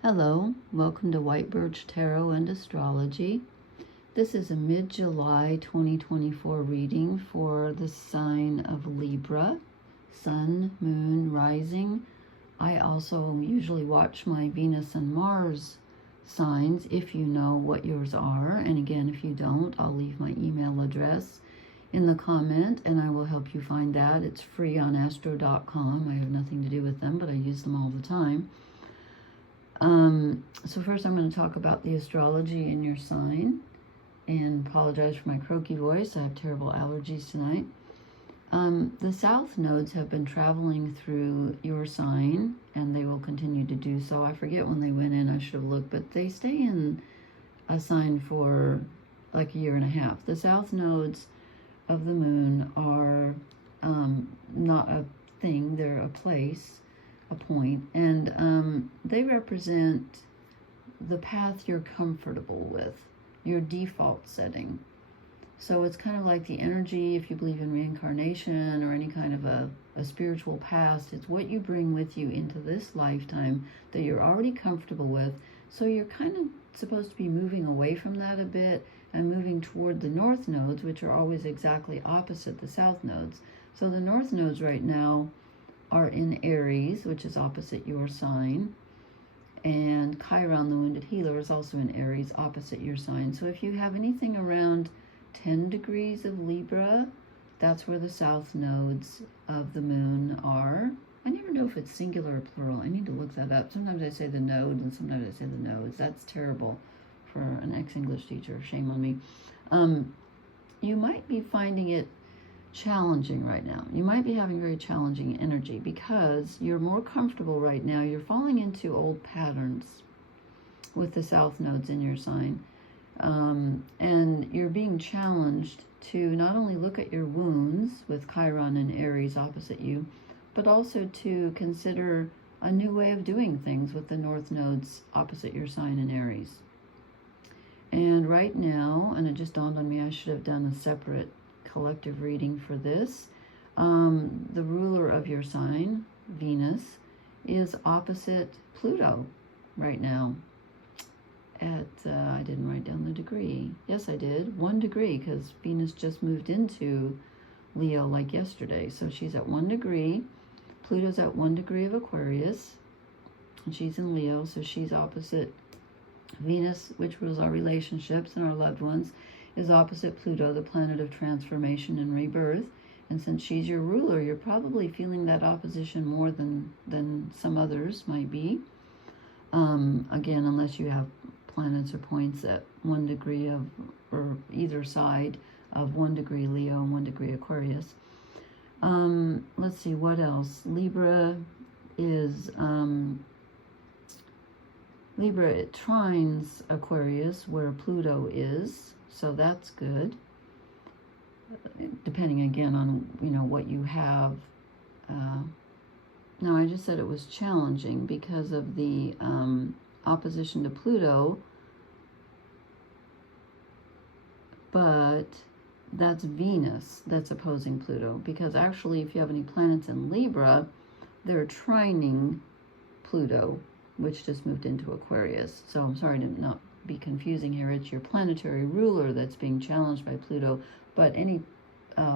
Hello, welcome to White Birch Tarot and Astrology. This is a mid-July 2024 reading for the sign of Libra, Sun, Moon, Rising. I also usually watch my Venus and Mars signs if you know what yours are. And again, if you don't, I'll leave my email address in the comment and I will help you find that. It's free on astro.com. I have nothing to do with them, but I use them all the time. So first I'm going to talk about the astrology in your sign, and apologize for my croaky voice. I have terrible allergies tonight. The south nodes have been traveling through your sign, and they will continue to do so. I forget when they went in, I should have looked, but they stay in a sign for like a year and a half. The south nodes of the moon are not a thing, they're a place, a point, and they represent the path you're comfortable with, your default setting. So it's kind of like the energy, if you believe in reincarnation or any kind of a spiritual past, it's what you bring with you into this lifetime that you're already comfortable with. So you're kind of supposed to be moving away from that a bit and moving toward the north nodes, which are always exactly opposite the south nodes. So the north nodes right now are in Aries, which is opposite your sign, and Chiron, the wounded healer, is also in Aries, opposite your sign. So if you have anything around 10 degrees of Libra, that's where the south nodes of the moon are. I never know if it's singular or plural. I need to look that up. Sometimes I say the node and sometimes I say the nodes. That's terrible for an ex-English teacher. Shame on me. You might be finding it challenging right now. You might be having very challenging energy because you're more comfortable right now. You're falling into old patterns with the south nodes in your sign. And you're being challenged to not only look at your wounds with Chiron and Aries opposite you, but also to consider a new way of doing things with the north nodes opposite your sign in Aries. And right now, and it just dawned on me, I should have done a separate collective reading for this. The ruler of your sign, Venus, is opposite Pluto right now at, I didn't write down the degree. Yes, I did. 1 degree, because Venus just moved into Leo like yesterday. So she's at 1 degree. Pluto's at 1 degree of Aquarius, and she's in Leo, so she's opposite Venus, which rules our relationships and our loved ones, is opposite Pluto, the planet of transformation and rebirth. And since she's your ruler, you're probably feeling that opposition more than some others might be. Again, unless you have planets or points at 1 degree of, or either side of 1 degree Leo and 1 degree Aquarius. Let's see, what else? Libra is, Libra, it trines Aquarius where Pluto is. So that's good, depending again on, what you have. No, I just said it was challenging because of the opposition to Pluto, but that's Venus that's opposing Pluto, because actually if you have any planets in Libra, they're trining Pluto, which just moved into Aquarius. So I'm sorry to not be confusing here. It's your planetary ruler that's being challenged by Pluto, but any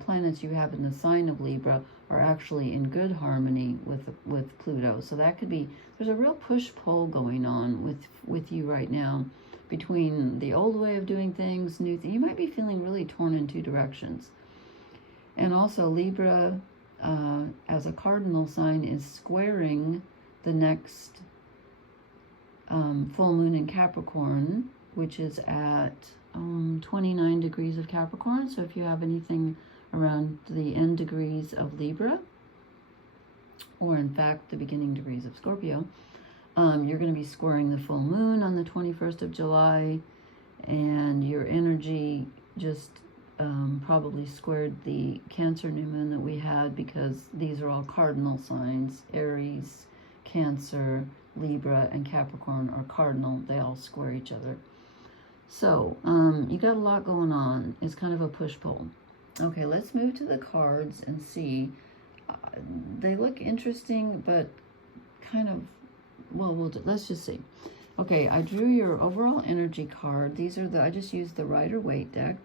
planets you have in the sign of Libra are actually in good harmony with Pluto. So that could be, there's a real push-pull going on with you right now between the old way of doing things, new you might be feeling really torn in 2 directions. And also Libra, as a cardinal sign, is squaring the next full moon in Capricorn, which is at 29 degrees of Capricorn. So if you have anything around the end degrees of Libra, or in fact the beginning degrees of Scorpio, you're going to be squaring the full moon on the 21st of July, and your energy just probably squared the Cancer new moon that we had, because these are all cardinal signs. Aries, Cancer, Libra, and Capricorn are cardinal. They all square each other. So you got a lot going on. It's kind of a push-pull. Okay, let's move to the cards and see. They look interesting, but kind of let's just see. Okay, I drew your overall energy card. These are I just used the Rider-Waite deck.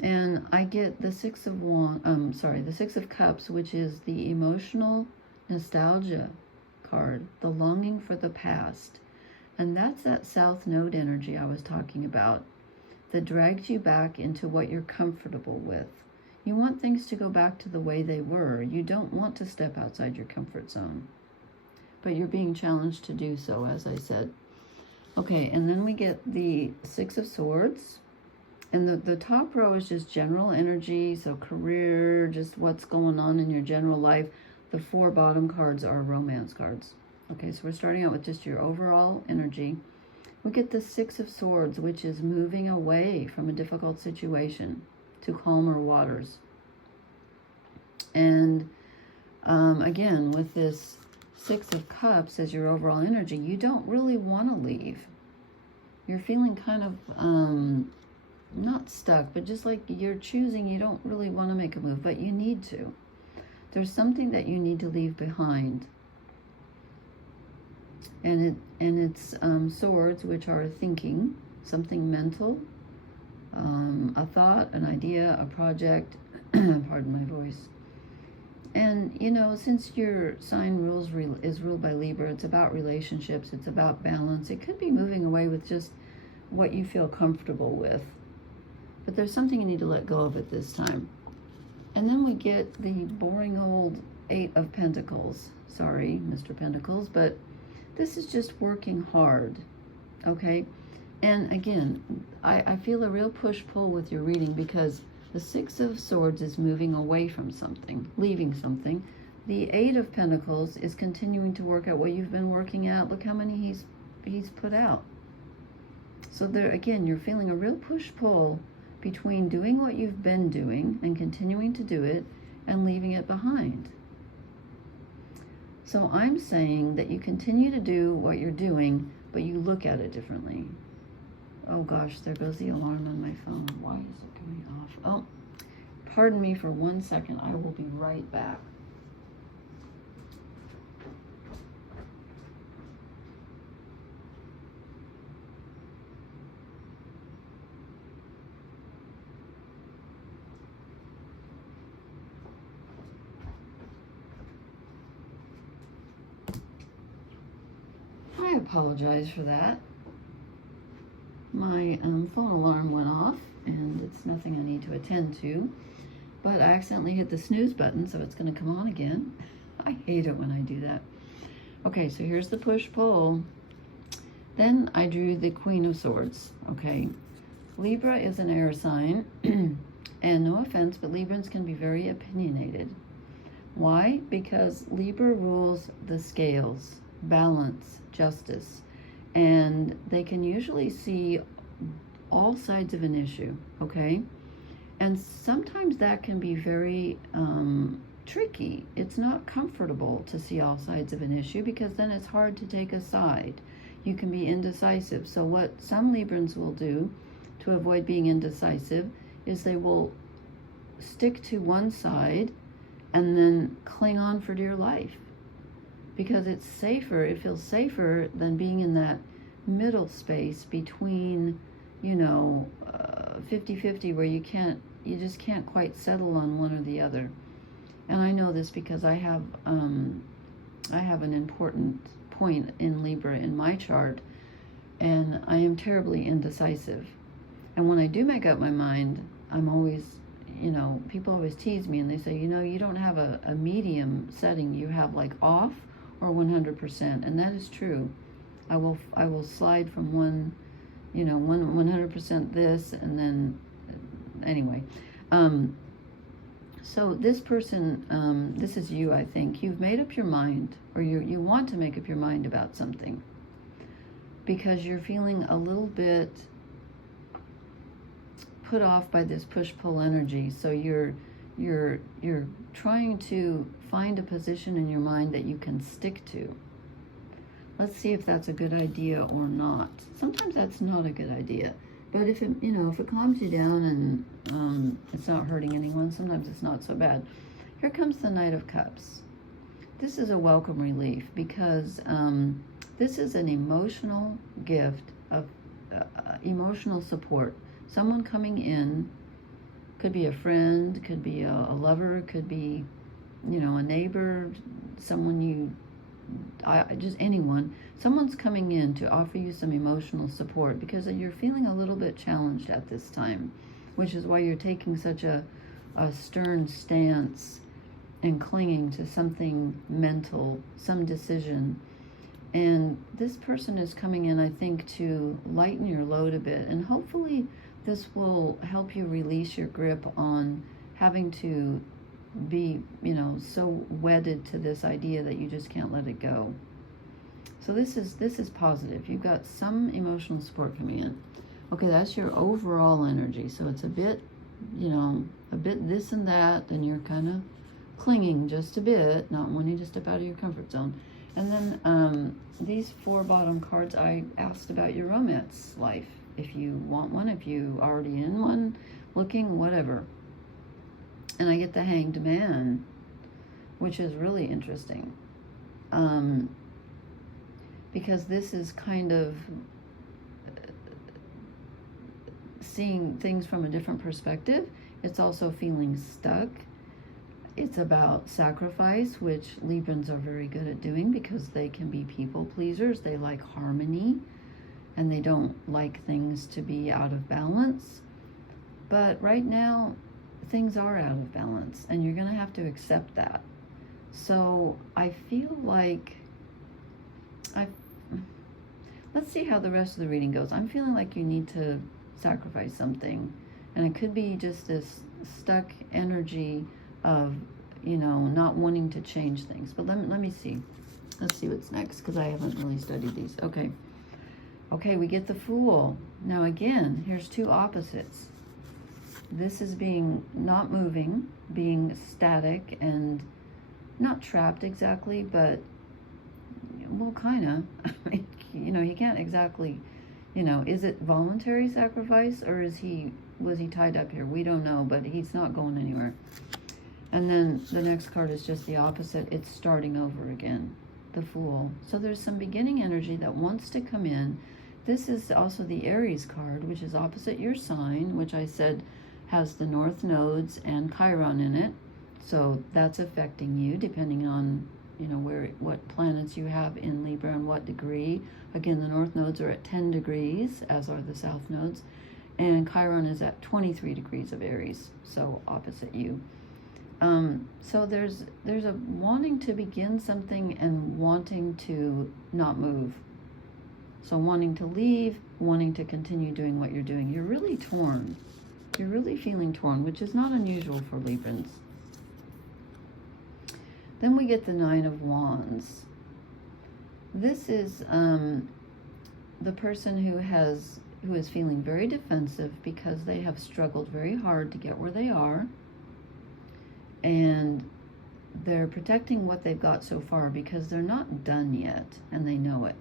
And I get the Six of Cups, which is the emotional nostalgia card, the longing for the past. And that's that South Node energy I was talking about that drags you back into what you're comfortable with. You want things to go back to the way they were. You don't want to step outside your comfort zone. But you're being challenged to do so, as I said. Okay, and then we get the Six of Swords. And the top row is just general energy, so career, just what's going on in your general life. The 4 bottom cards are romance cards. Okay, so we're starting out with just your overall energy. We get the Six of Swords, which is moving away from a difficult situation to calmer waters. And again, with this Six of Cups as your overall energy, you don't really want to leave. You're feeling kind of not stuck, but just like you're choosing, you don't really want to make a move, but you need to. There's something that you need to leave behind. And it's swords, which are thinking, something mental, a thought, an idea, a project, pardon my voice. And, you know, since your sign is ruled by Libra, it's about relationships, it's about balance. It could be moving away with just what you feel comfortable with. But there's something you need to let go of at this time. And then we get the boring old 8 of Pentacles. Sorry, Mr. Pentacles, but this is just working hard, okay? And again, I feel a real push-pull with your reading because the Six of Swords is moving away from something, leaving something. The 8 of Pentacles is continuing to work at what you've been working at. Look how many he's put out. So there, again, you're feeling a real push-pull between doing what you've been doing and continuing to do it and leaving it behind. So I'm saying that you continue to do what you're doing, but you look at it differently. Oh gosh, there goes the alarm on my phone. Why is it coming off? Oh, pardon me for 1 second. I will be right back. I apologize for that. My phone alarm went off, and it's nothing I need to attend to, but I accidentally hit the snooze button, so it's going to come on again. I hate it when I do that. Okay, so here's the push-pull. Then I drew the Queen of Swords, okay? Libra is an air sign, and no offense, but Librans can be very opinionated. Why? Because Libra rules the scales, balance, justice, and they can usually see all sides of an issue, okay? And sometimes that can be very tricky. It's not comfortable to see all sides of an issue because then it's hard to take a side. You can be indecisive. So what some Librans will do to avoid being indecisive is they will stick to one side and then cling on for dear life. Because it's safer, it feels safer than being in that middle space between, you know, 50-50 where you just can't quite settle on one or the other. And I know this because I have an important point in Libra in my chart, and I am terribly indecisive. And when I do make up my mind, I'm always, you know, people always tease me and they say, you know, you don't have a medium setting, you have like off or 100%, and that is true. I will slide from one, you know, 100% this, and then anyway. So this person, this is you, I think. You've made up your mind, or you want to make up your mind about something because you're feeling a little bit put off by this push-pull energy. So you're trying to find a position in your mind that you can stick to. Let's see if that's a good idea or not. Sometimes that's not a good idea, but if it, you know, if it calms you down and it's not hurting anyone, sometimes it's not so bad. Here comes the Knight of Cups. this is a welcome relief, because this is an emotional gift of emotional support. Someone coming in, could be a friend, could be a lover, could be, you know, a neighbor, someone just anyone. Someone's coming in to offer you some emotional support because you're feeling a little bit challenged at this time, which is why you're taking such a stern stance and clinging to something mental, some decision. And this person is coming in, I think, to lighten your load a bit, and hopefully this will help you release your grip on having to be, you know, so wedded to this idea that you just can't let it go. So this is positive. You've got some emotional support coming in. Okay, that's your overall energy. So it's a bit, you know, a bit this and that, and you're kind of clinging just a bit, not wanting to step out of your comfort zone. And then these 4 bottom cards, I asked about your romance life. If you want one, if you already in one, looking, whatever. And I get the Hanged Man, which is really interesting. Because this is kind of seeing things from a different perspective. It's also feeling stuck. It's about sacrifice, which Librans are very good at doing because they can be people pleasers. They like harmony, and they don't like things to be out of balance. But right now, things are out of balance, and you're going to have to accept that. So I feel like let's see how the rest of the reading goes. I'm feeling like you need to sacrifice something, and it could be just this stuck energy of, you know, not wanting to change things. But let me see. Let's see what's next, because I haven't really studied these. Okay, we get the Fool. Now again, here's 2 opposites. This is being not moving, being static and not trapped exactly, but, well, kind of. I mean, you know, he can't exactly, you know, is it voluntary sacrifice, or was he tied up here? We don't know, but he's not going anywhere. And then the next card is just the opposite. It's starting over again, the Fool. So there's some beginning energy that wants to come in. This is also the Aries card, which is opposite your sign, which I said has the North nodes and Chiron in it. So that's affecting you depending on, you know, what planets you have in Libra and what degree. Again, the North nodes are at 10 degrees, as are the South nodes. And Chiron is at 23 degrees of Aries, so opposite you. So there's a wanting to begin something and wanting to not move. So wanting to leave, wanting to continue doing what you're doing. You're really torn. You're really feeling torn, which is not unusual for Librans. Then we get the 9 of Wands. This is the person who is feeling very defensive because they have struggled very hard to get where they are. And they're protecting what they've got so far because they're not done yet, and they know it.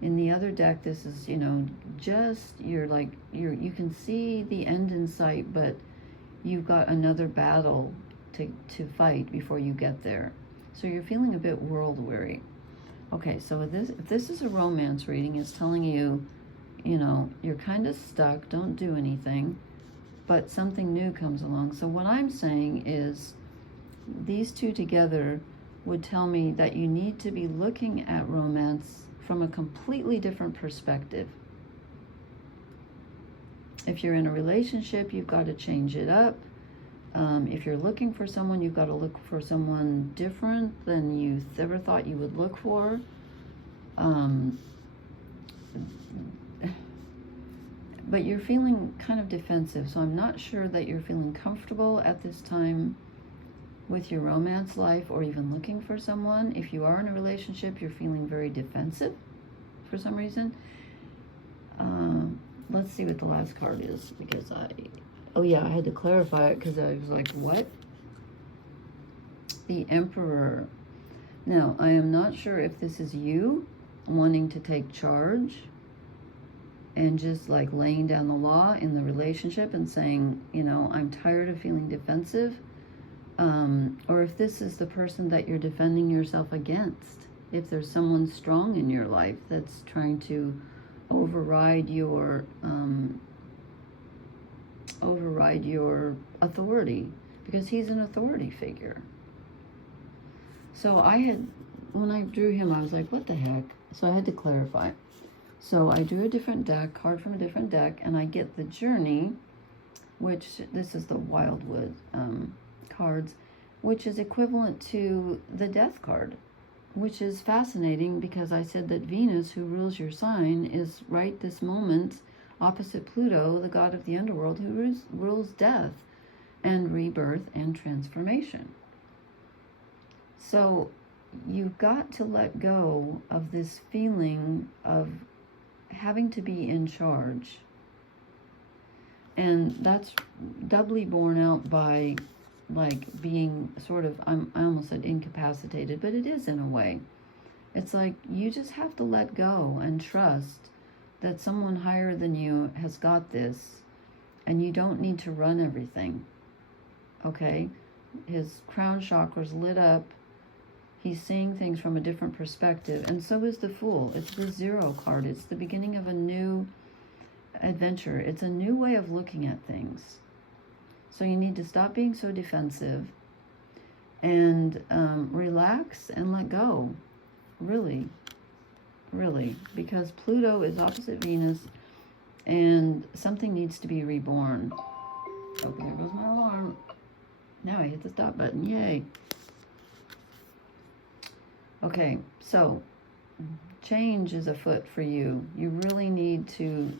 In the other deck, this is, you know, just, you can see the end in sight, but you've got another battle to fight before you get there. So you're feeling a bit world weary. Okay, so if this is a romance reading, it's telling you, you know, you're kind of stuck, don't do anything, but something new comes along. So what I'm saying is these 2 together would tell me that you need to be looking at romance from a completely different perspective. If you're in a relationship, you've got to change it up. If you're looking for someone, you've got to look for someone different than you ever thought you would look for. But you're feeling kind of defensive, so I'm not sure that you're feeling comfortable at this time with your romance life or even looking for someone. If you are in a relationship, you're feeling very defensive for some reason. Let's see what the last card is, because I had to clarify it because I was like, what? The Emperor. Now, I am not sure if this is you wanting to take charge and just like laying down the law in the relationship and saying, you know, I'm tired of feeling defensive, or if this is the person that you're defending yourself against. If there's someone strong in your life that's trying to override your authority, because he's an authority figure. So when I drew him, I was like, what the heck? So I had to clarify. So I drew a different deck, card from a different deck, and I get the Journey, which this is the Wildwood cards, which is equivalent to the Death card, which is fascinating because I said that Venus, who rules your sign, is right this moment opposite Pluto, the god of the underworld, who rules death and rebirth and transformation. So you've got to let go of this feeling of having to be in charge. And that's doubly borne out by like being sort of, I almost said incapacitated, but it is in a way. It's like you just have to let go and trust that someone higher than you has got this, and you don't need to run everything. Okay? His crown chakra's lit up. He's seeing things from a different perspective, and so is the Fool. It's the Zero card. It's the beginning of a new adventure. It's a new way of looking at things. So you need to stop being so defensive and relax and let go. Really, really. Because Pluto is opposite Venus and something needs to be reborn. Okay, there goes my alarm. Now I hit the stop button. Yay. Okay, so change is afoot for you. You really need to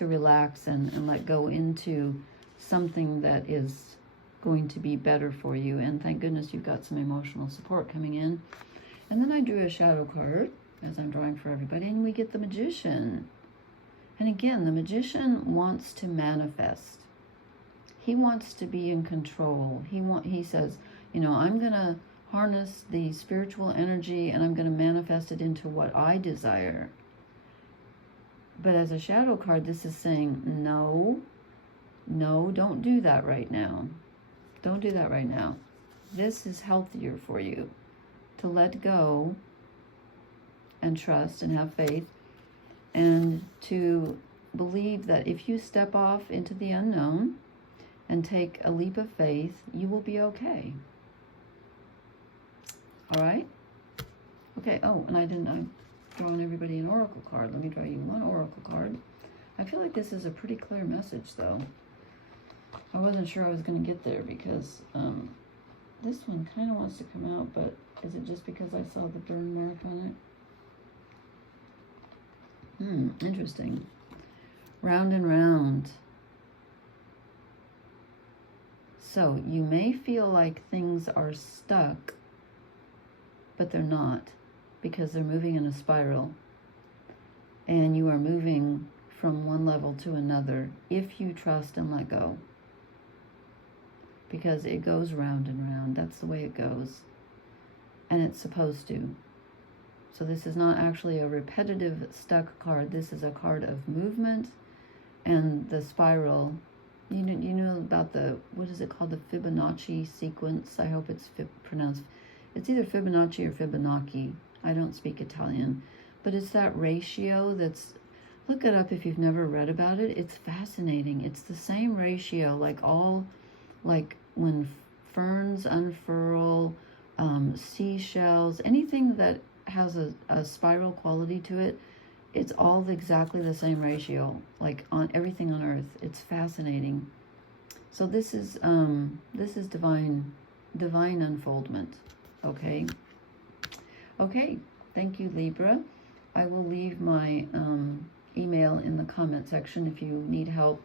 relax and let go into something that is going to be better for you. And thank goodness you've got some emotional support coming in. And then I drew a shadow card, as I'm drawing for everybody, and we get the Magician. And again, the Magician wants to manifest. He wants to be in control. He says, you know, I'm going to harness the spiritual energy and I'm going to manifest it into what I desire. But as a shadow card, this is saying, no, don't do that right now. Don't do that right now. This is healthier for you. To let go and trust and have faith, and to believe that if you step off into the unknown and take a leap of faith, you will be okay. All right? Okay, oh, and I'm drawing everybody an oracle card. Let me draw you one oracle card. I feel like this is a pretty clear message, though. I wasn't sure I was going to get there because this one kind of wants to come out, but is it just because I saw the burn mark on it? Interesting. Round and round. So you may feel like things are stuck, but they're not, because they're moving in a spiral. And you are moving from one level to another if you trust and let go. Because it goes round and round. That's the way it goes. And it's supposed to. So this is not actually a repetitive stuck card. This is a card of movement and the spiral. You know about the, what is it called? The Fibonacci sequence. I hope it's pronounced. It's either Fibonacci or Fibonacci. I don't speak Italian. But it's that ratio that's, look it up if you've never read about it. It's fascinating. It's the same ratio, like when ferns unfurl, seashells, anything that has a spiral quality to it, it's all exactly the same ratio, like on everything on Earth. It's fascinating. So this is divine unfoldment. Okay. Okay. Thank you, Libra. I will leave my email in the comment section if you need help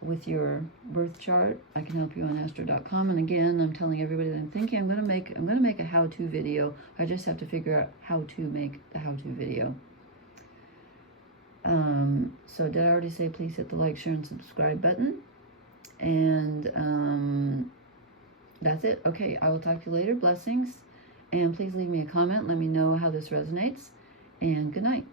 with your birth chart. I can help you on astro.com. And again, I'm telling everybody that I'm thinking I'm going to make a how-to video. I just have to figure out how to make the how-to video. So did I already say please hit the like, share, and subscribe button? And that's it. Okay, I will talk to you later. Blessings. And please leave me a comment. Let me know how this resonates. And good night.